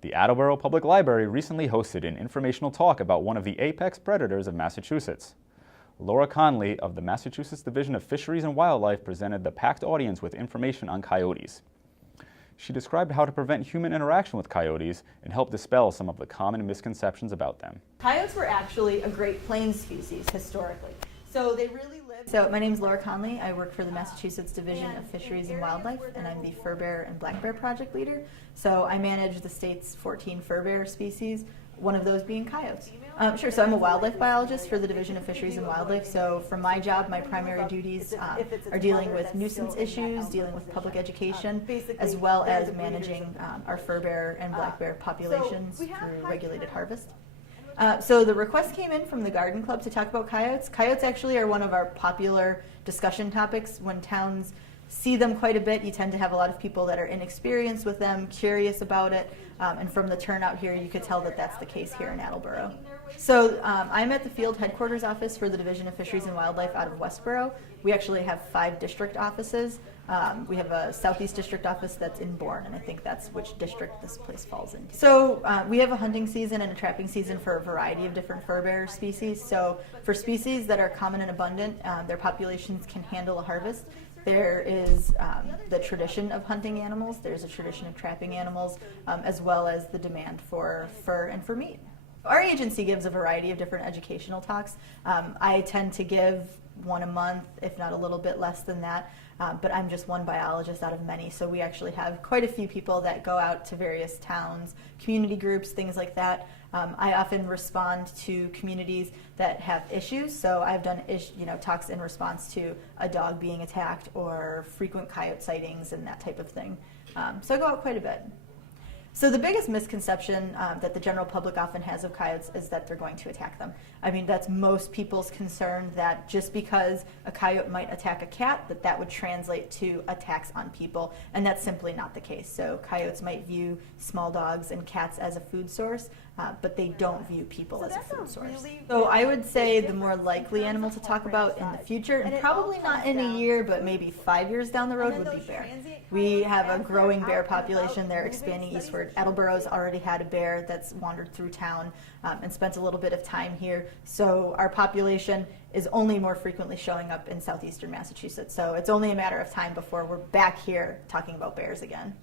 The Attleboro Public Library recently hosted an informational talk about one of the apex predators of Massachusetts. Laura Conlee of the Massachusetts Division of Fisheries and Wildlife presented the packed audience with information on coyotes. She described how to prevent human interaction with coyotes and help dispel some of the common misconceptions about them. Coyotes were actually a Great Plains species historically. So they really lived. So my name is Laura Conlee. I work for the Massachusetts Division of Fisheries and Wildlife, and I'm the fur bear and black bear project leader. So I manage the state's 14 fur bear species, one of those being coyotes. Sure, so I'm a wildlife biologist for the Division of Fisheries and Wildlife. So for my job, my primary duties are dealing with nuisance issues, dealing with public education, as well as managing our fur bear and black bear populations through regulated harvest. So the request came in from the Garden Club to talk about coyotes. Coyotes actually are one of our popular discussion topics. When towns see them quite a bit, you tend to have a lot of people that are inexperienced with them, curious about it, and from the turnout here, you could tell that that's the case here in Attleboro. So I'm at the field headquarters office for the Division of Fisheries and Wildlife out of Westboro. We actually have 5 district offices. We have a Southeast District office that's in Bourne, and I think that's which district this place falls in. So we have a hunting season and a trapping season for a variety of different fur bear species. So for species that are common and abundant, their populations can handle a harvest. There is the tradition of hunting animals, there's a tradition of trapping animals, as well as the demand for fur and for meat. Our agency gives a variety of different educational talks. I tend to give one a month, if not a little bit less than that, but I'm just one biologist out of many, so we actually have quite a few people that go out to various towns, community groups, things like that. I often respond to communities that have issues, so I've done talks in response to a dog being attacked or frequent coyote sightings and that type of thing. So I go out quite a bit. So the biggest misconception that the general public often has of coyotes is that they're going to attack them. I mean, that's most people's concern, that just because a coyote might attack a cat, that would translate to attacks on people, and that's simply not the case. So coyotes might view small dogs and cats as a food source, but they don't view people as a food source. So I would say the more likely animal to talk about in the future, and probably not in a year, but maybe 5 years down the road, would be bear. We have a growing bear population. They're expanding eastward. Attleboro's already had a bear that's wandered through town and spent a little bit of time here. So our population is only more frequently showing up in southeastern Massachusetts. So it's only a matter of time before we're back here talking about bears again.